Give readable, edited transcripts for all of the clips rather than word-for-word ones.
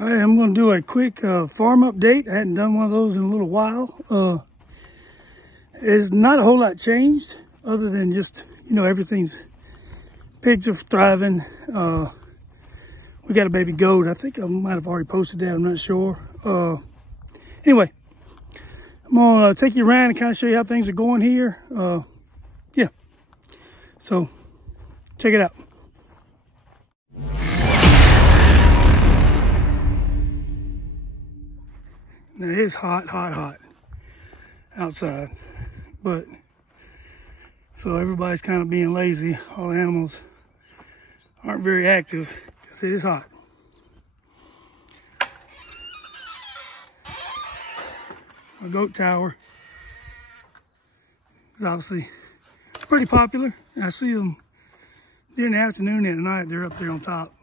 Alright, I'm going to do a quick farm update. I hadn't done one of those in a little while. There's not a whole lot changed other than just, everything's, pigs are thriving. We got a baby goat. I think I might have already posted that. I'm not sure. Anyway, I'm going to take you around and kind of show you how things are going here. Yeah. So, check it out. Now, it's hot outside, but so everybody's kind of being lazy. All the animals aren't very active because it is hot. A goat tower is obviously pretty popular. I see them during the afternoon and at night. They're up there on top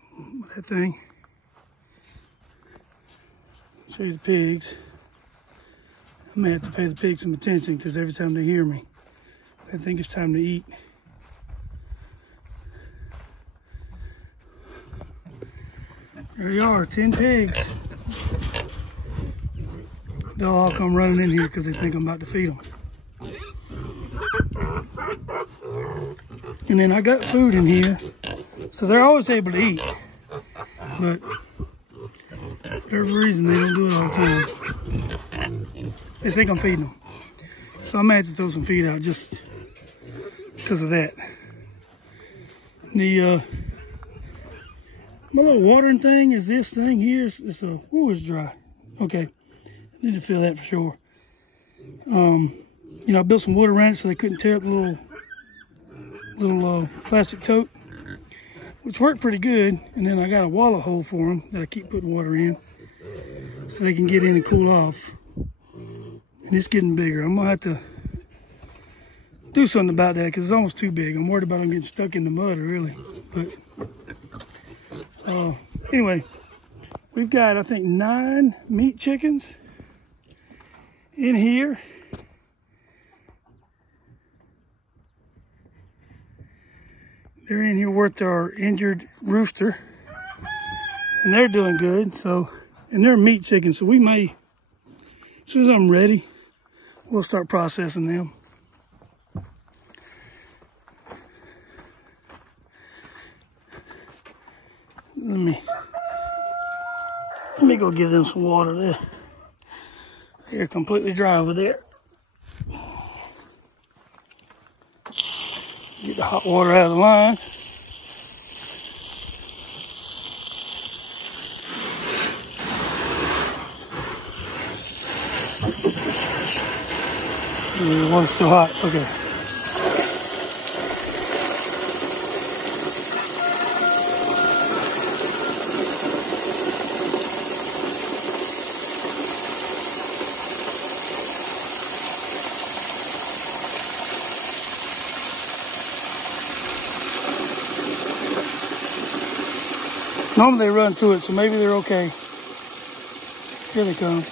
with that thing. Show you the pigs. I may have to pay the pigs some attention because every time they hear me, they think it's time to eat. There you are, 10 pigs. They'll all come running in here because they think I'm about to feed them. And then I got food in here, so they're always able to eat. But for whatever reason, they don't do it all the time. They think I'm feeding them. So I might have to throw some feed out just because of that. My little watering thing is this thing here. It's dry. Okay, I need to fill that for sure. I built some wood around it so they couldn't tear up the little plastic tote, which worked pretty good. And then I got a wallet hole for them that I keep putting water in so they can get in and cool off. And it's getting bigger. I'm gonna have to do something about that because it's almost too big. I'm worried about them getting stuck in the mud, really. But anyway, we've got, I think, 9 meat chickens in here. They're in here with our injured rooster, and they're doing good. So, and they're meat chickens, so we may, as soon as I'm ready, we'll start processing them. Let me go give them some water there. They're completely dry over there. Get the hot water out of the line. The water's still hot. Okay. Normally they run to it, so maybe they're okay. Here they come.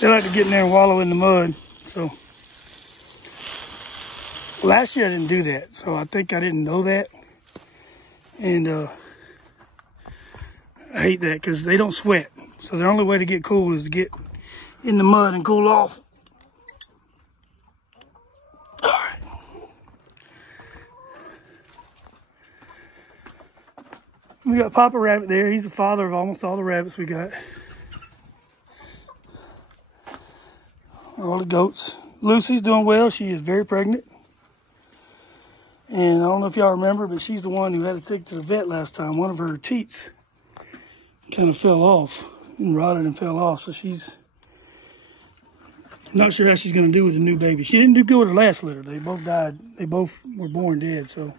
They like to get in there and wallow in the mud, so last year I didn't do that, so I think I didn't know that. And I hate that because they don't sweat. So the only way to get cool is to get in the mud and cool off. All right. We got Papa Rabbit there. He's the father of almost all the rabbits we got. All the goats. Lucy's doing well. She is very pregnant. And I don't know if y'all remember, but she's the one who had to take to the vet last time. One of her teats kind of fell off and rotted and fell off. So she's not sure how she's going to do with the new baby. She didn't do good with her last litter. They both died. They both were born dead. So.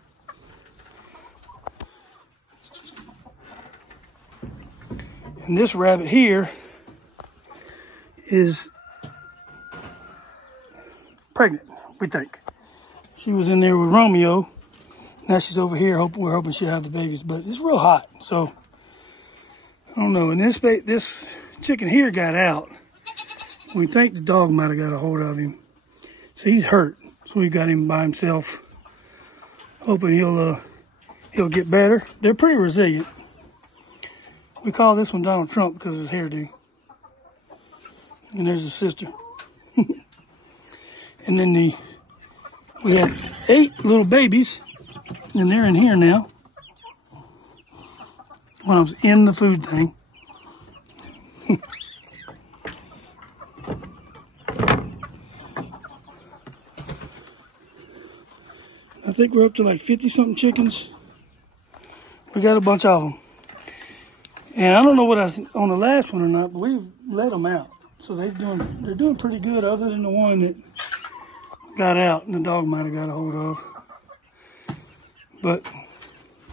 And this rabbit here is pregnant, we think. She was in there with Romeo. Now she's over here. We're hoping she'll have the babies, but it's real hot. So, I don't know. And this chicken here got out. We think the dog might have got a hold of him. So he's hurt. So we got him by himself. Hoping he'll get better. They're pretty resilient. We call this one Donald Trump because of his hairdo. And there's his sister. And then we had 8 little babies, and they're in here now. When I was in the food thing. I think we're up to like 50-something chickens. We got a bunch of them. And I don't know what on the last one or not, but we've let them out. So they're doing pretty good, other than the one that got out and the dog might have got a hold of. But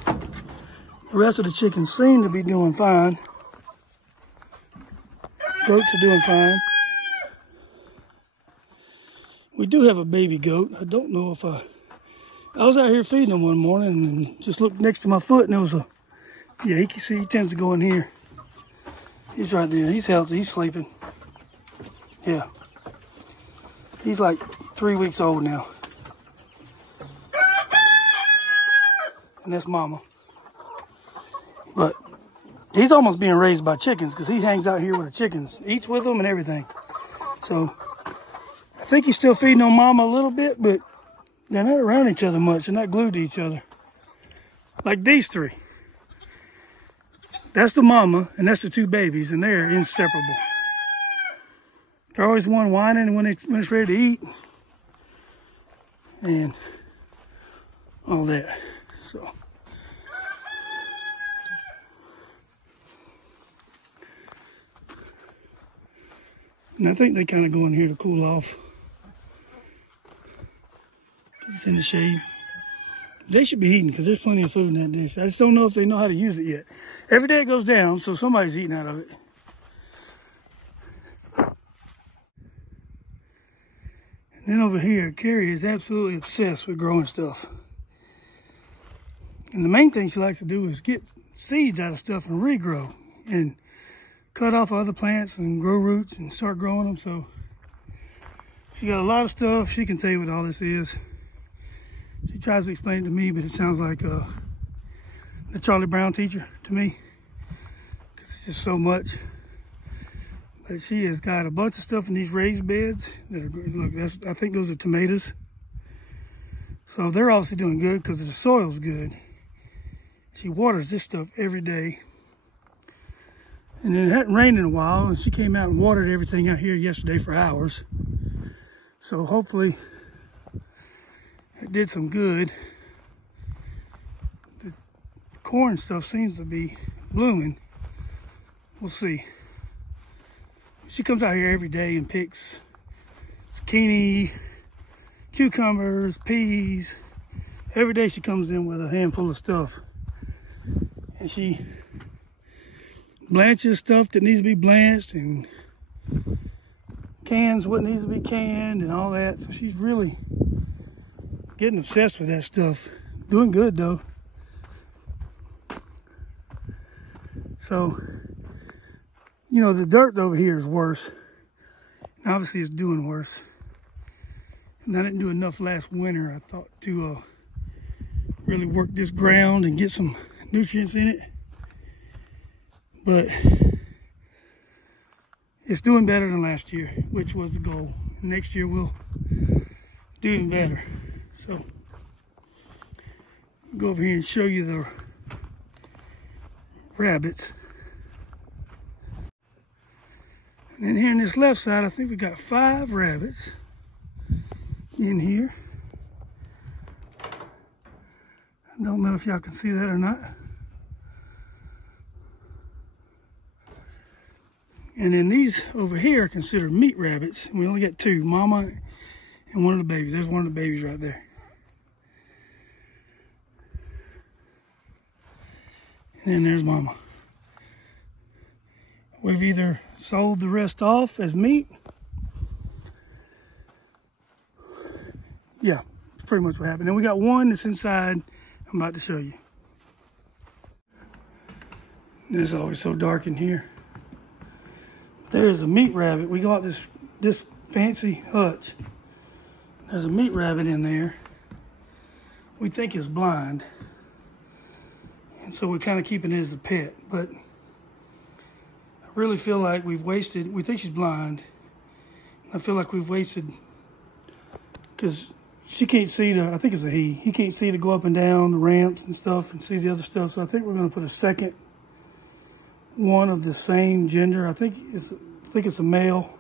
the rest of the chickens seem to be doing fine. Goats are doing fine. We do have a baby goat. I don't know if I was out here feeding him one morning and just looked next to my foot and there was yeah, he can see, he tends to go in here. He's right there. He's healthy. He's sleeping. Yeah. He's like 3 weeks old now. And that's Mama. But he's almost being raised by chickens because he hangs out here with the chickens. Eats with them and everything. So I think he's still feeding on Mama a little bit, but they're not around each other much. They're not glued to each other. Like these 3. That's the mama, and that's the 2 babies, and they're inseparable. They're always one whining when it's ready to eat. And all that. So. And I think they kind of go in here to cool off. It's in the shade. They should be eating because there's plenty of food in that dish. I just don't know if they know how to use it yet. Every day it goes down, so somebody's eating out of it. And then over here, Carrie is absolutely obsessed with growing stuff. And the main thing she likes to do is get seeds out of stuff and regrow. And cut off other plants and grow roots and start growing them. So she got a lot of stuff. She can tell you what all this is. She tries to explain it to me, but it sounds like the Charlie Brown teacher to me, because it's just so much. But she has got a bunch of stuff in these raised beds that are, look, I think those are tomatoes. So they're obviously doing good because the soil's good. She waters this stuff every day. And then it hadn't rained in a while, and she came out and watered everything out here yesterday for hours. So hopefully it did some good. The corn stuff seems to be blooming. We'll see. She comes out here every day and picks zucchini, cucumbers, peas. Every day she comes in with a handful of stuff. And she blanches stuff that needs to be blanched and cans what needs to be canned and all that. So she's really getting obsessed with that stuff. Doing good though. So, you know, the dirt over here is worse. And obviously it's doing worse. And I didn't do enough last winter, I thought, to really work this ground and get some nutrients in it. But it's doing better than last year, which was the goal. Next year we'll do even better. So I'll go over here and show you the rabbits. And then here on this left side, I think we got 5 rabbits in here. I don't know if y'all can see that or not. And then these over here are considered meat rabbits. We only got 2, mama and one of the babies. There's one of the babies right there. And then there's mama. We've either sold the rest off as meat. Yeah, that's pretty much what happened. And we got one that's inside. I'm about to show you. It's always so dark in here. There's a meat rabbit. We got this fancy hutch. There's a meat rabbit in there. We think it's blind. And so we're kind of keeping it as a pet. But I really feel like we've wasted, we think she's blind. I feel like we've wasted, because she can't see I think it's a he. He can't see to go up and down the ramps and stuff and see the other stuff. So I think we're going to put a second one of the same gender. I think it's a male.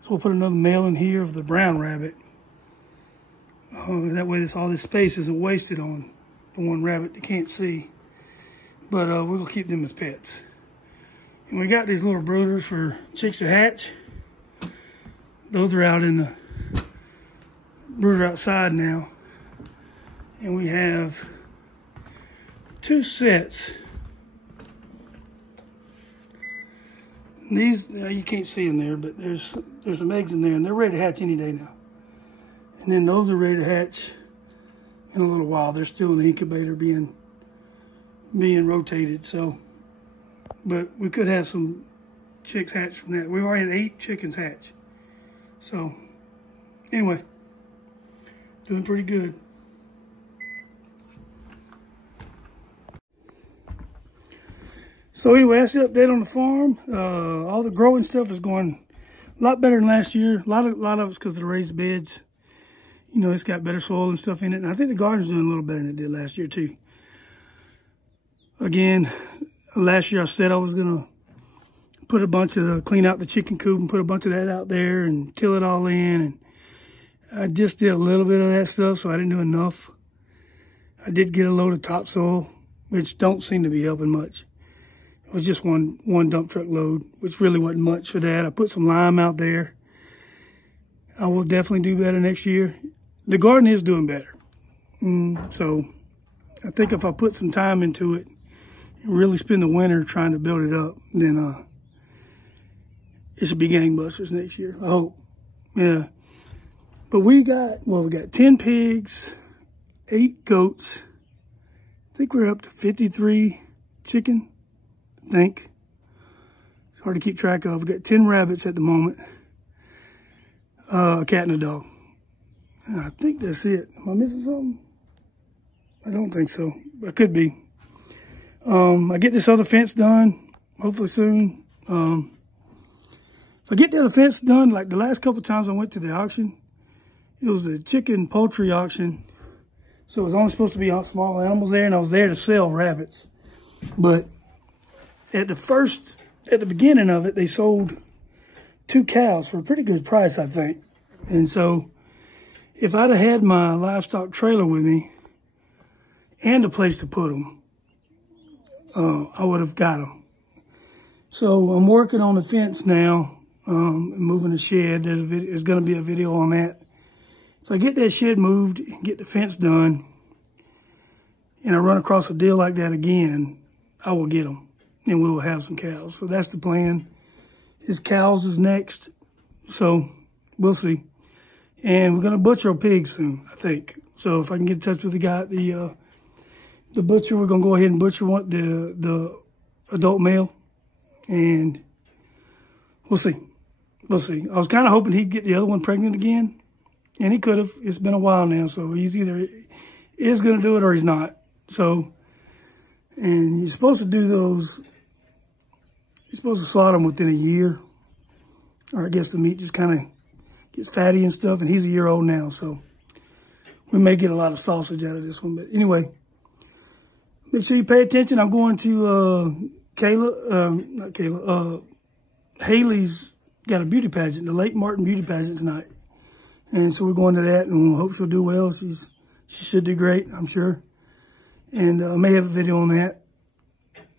So we'll put another male in here of the brown rabbit. That way all this space isn't wasted on the one rabbit that can't see. But we're going to keep them as pets. And we got these little brooders for chicks to hatch. Those are out in the brooder outside now. And we have 2 sets. These, you can't see in there, but there's some eggs in there, and they're ready to hatch any day now. And then those are ready to hatch in a little while. They're still in the incubator being rotated. So, but we could have some chicks hatch from that. We've already had 8 chickens hatch. So, anyway, doing pretty good. So anyway, that's the update on the farm. All the growing stuff is going a lot better than last year. A lot of it's because of the raised beds. You know, it's got better soil and stuff in it. And I think the garden's doing a little better than it did last year too. Again, last year I said I was gonna put a bunch of clean out the chicken coop and put a bunch of that out there and till it all in. And I just did a little bit of that stuff, so I didn't do enough. I did get a load of topsoil, which don't seem to be helping much. It was just one dump truck load, which really wasn't much for that. I put some lime out there. I will definitely do better next year. The garden is doing better. So I think if I put some time into it and really spend the winter trying to build it up, then it should be gangbusters next year, I hope. Yeah. But we got 10 pigs, 8 goats. I think we're up to 53 chicken. I think. It's hard to keep track of. We've got 10 rabbits at the moment. A cat and a dog. And I think that's it. Am I missing something? I don't think so. I could be. I get this other fence done, hopefully soon. If I get the other fence done, like the last couple times I went to the auction, it was a chicken poultry auction. So it was only supposed to be small animals there, and I was there to sell rabbits. But at the beginning of it, they sold 2 cows for a pretty good price, I think. And so if I'd have had my livestock trailer with me and a place to put them, I would have got them. So I'm working on the fence now, moving the shed. There's going to be a video on that. If I get that shed moved and get the fence done, and I run across a deal like that again, I will get them. And we will have some cows. So that's the plan. His cows is next. So we'll see. And we're going to butcher a pig soon, I think. So if I can get in touch with the guy, the butcher, we're going to go ahead and butcher the adult male. And we'll see. We'll see. I was kind of hoping he'd get the other one pregnant again. And he could have. It's been a while now, so he's either is going to do it or he's not. So, and you're supposed to do those, you're supposed to slaughter them within a year. Or I guess the meat just kind of gets fatty and stuff. And he's a year old now, so we may get a lot of sausage out of this one. But anyway, make sure you pay attention. I'm going to Haley's got a beauty pageant, the Lake Martin beauty pageant tonight. And so we're going to that, and we hope she'll do well. She should do great, I'm sure. And I may have a video on that.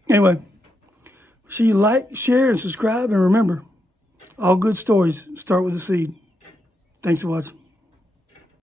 Anyway, make sure you like, share, and subscribe. And remember, all good stories start with a seed. Thanks for watching.